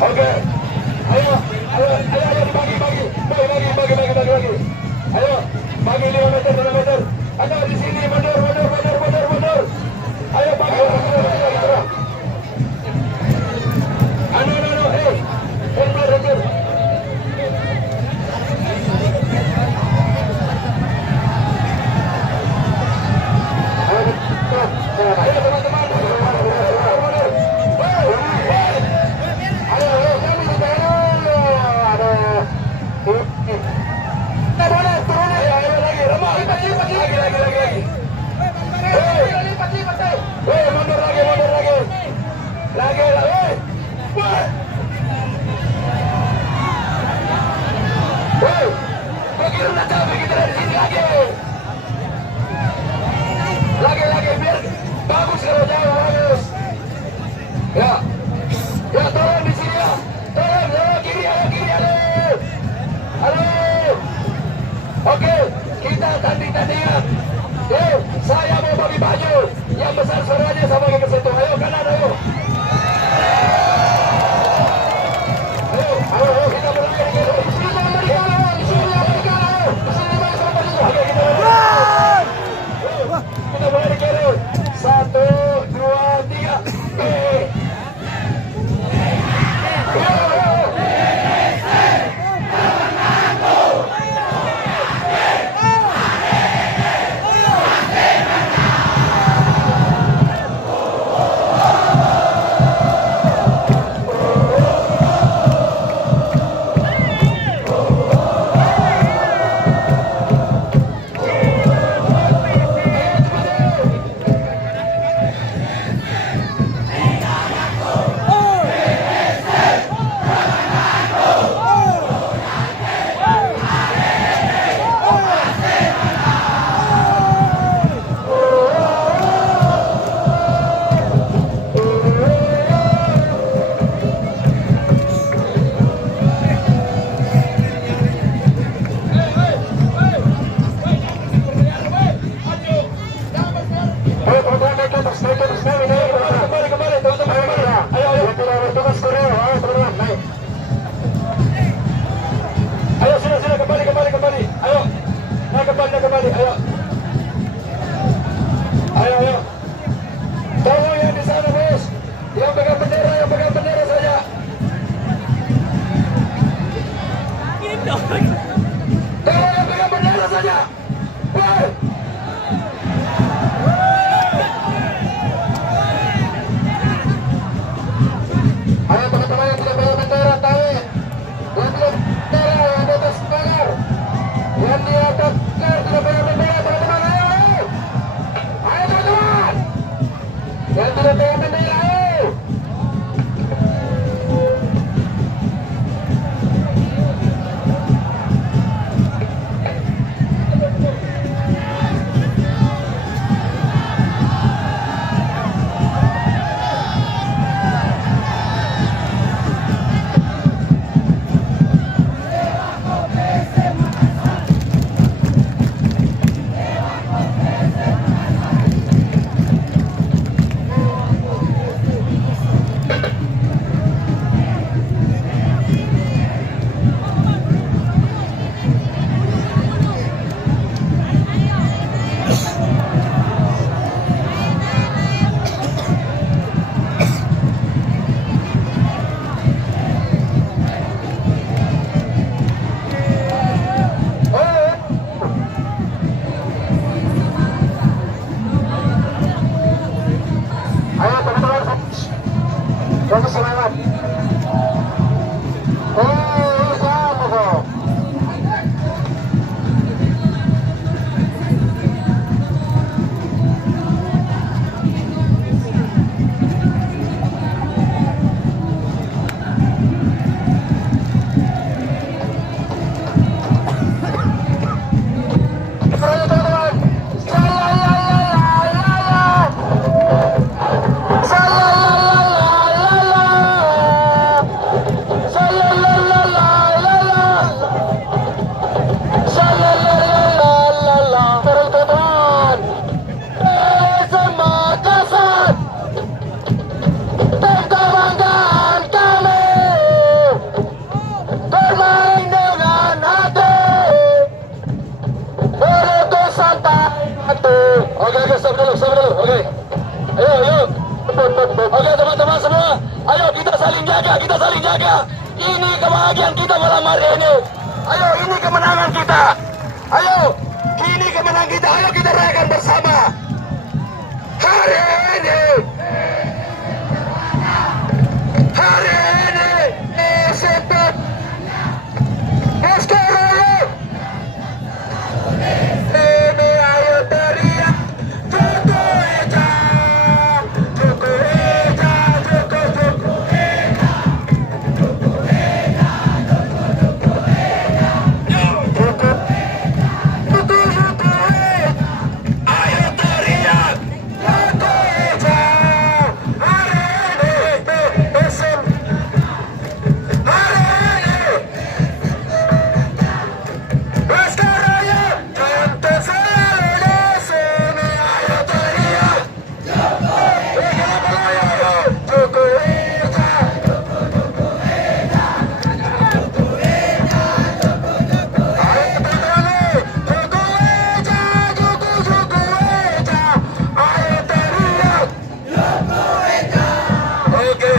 Oke. Ayo, bagi. Ayo, bagi 5 meter, 2 meter. Ada di sini, mundur. Ayo, bagi. Mundur. Ayo, teman-teman. Lagi biar bagus kalau jauh bagus. Ya, turun di sini ya. Turun, kiri halo. Oke, kita tanding-tandingan. Saya mau bagi baju. Yang besar suaranya sama ke situ. Ayo kanan, ayo. Ayo, kita mulai. Kita mulai di kiri. 1, 2, 3. Kembali, ayo. Tolong yang di sana, bos. Yang pegang bendera saja. Tolong yang pegang bendera saja. Woi. Ayo teman-teman yang tidak pegang bendera, tahu. Yang belum bendera yang di atas pagar. Yang di atas tidak pegang bendera, teman-teman, ayo. Ayo teman-teman. Yang tidak pegang bendera, ayo. Persebaya. Ini kebahagiaan kita malam hari ini. Ayo, ini kemenangan kita. Ayo, ini kemenangan kita. Ayo kita rayakan bersama. Hari ini. Hari ini. Persebaya. Persebaya. Ini ayo teriak. Joko Eja. Joko Eja. Joko Joko Eja. Joko Eja. Joko Eja. Joko Joko Eja. Ayo teriak. Joko Eja. Hari ini Persib. Hari ini Persebaya. Cantik selalu di sini. Ayo teriak. Joko Eja. Joko Eja. Ayo teman-teman. Joko Eja. Joko Joko Eja. Ayo teriak. Oke,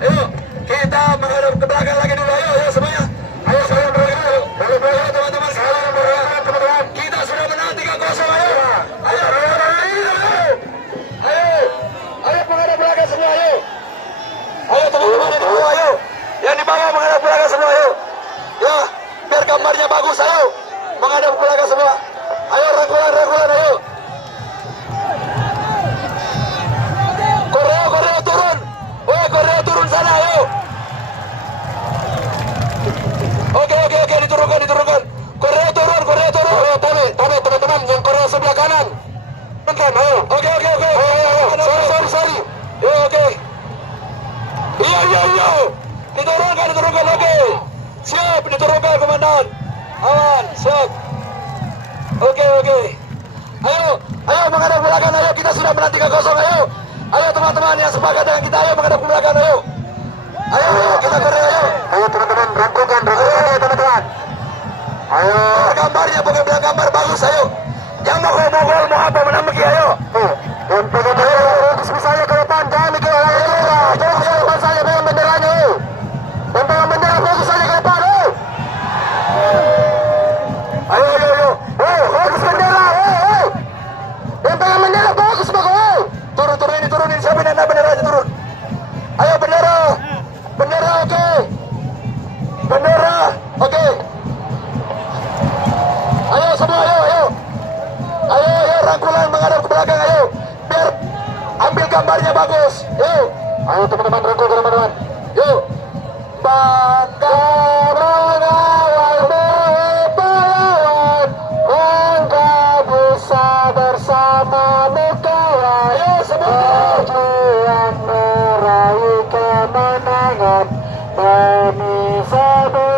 yuk kita menghadap ke belakang lagi dulu. Ayo semuanya. Ayo saling bergerak. Ayo bergerak teman-teman. Saling bergerak teman-teman. Kita sudah menang 3-0. Ayo. Ayo. Ayo menghadap belakang semua. Ayo. Ayo teman-teman yang di bawah. Ayo. Yang di bawah menghadap belakang semua. Ayo. Ya, biar gambarnya bagus. Ayo. Menghadap belakang semua. Ayo rangkulan. Ayo. Koreo turun. Koreo turun sana, ayo. Oke, diturunkan. Koreo turun. Ayo, Tami, teman-teman, yang koreo sebelah kanan. Teman, ayo. Oke. Ayo. Sorry. Oke. Iya. Diturunkan, oke. Siap, diturunkan, komandan. Aman, siap. Oke. Ayo menghadap belakang, ayo. Kita sudah menang 3-0, ayo. Ayo teman-teman yang sepakat dengan kita, ayo menghadap ke belakang, ayo. Ayo, kita koreo, ayo. Ayo teman-teman, rangkukan ayo teman-teman. Ayo. Gambarnya pakai bilang gambar bagus, ayo. Yang mau gol, mau apa menang begini, ayo. Untuk fokus misalnya ke depan, jangan mikir lagi. Fokus ke depan saja, pegang benderanya, ayo. Dan pegang bendera, fokus saja ke depan, ayo. Ayo. Fokus bendera, ayo. Dan pegang bendera, fokus bagus. Turunin, siapin anda bendera aja, turun. Ayo bendera, oke. Bendera, oke. Ayo semua, ayo. Ayo, rangkulan menghadap ke belakang, ayo. Biar ambil gambarnya bagus, yuk. Ayo teman-teman, rangkul teman-teman. Yuk. Bangga mengawal pahlawan, bangga bisa bersamamu kawan. Ayo semua. Tujuan meraih kemenangan demi sebuah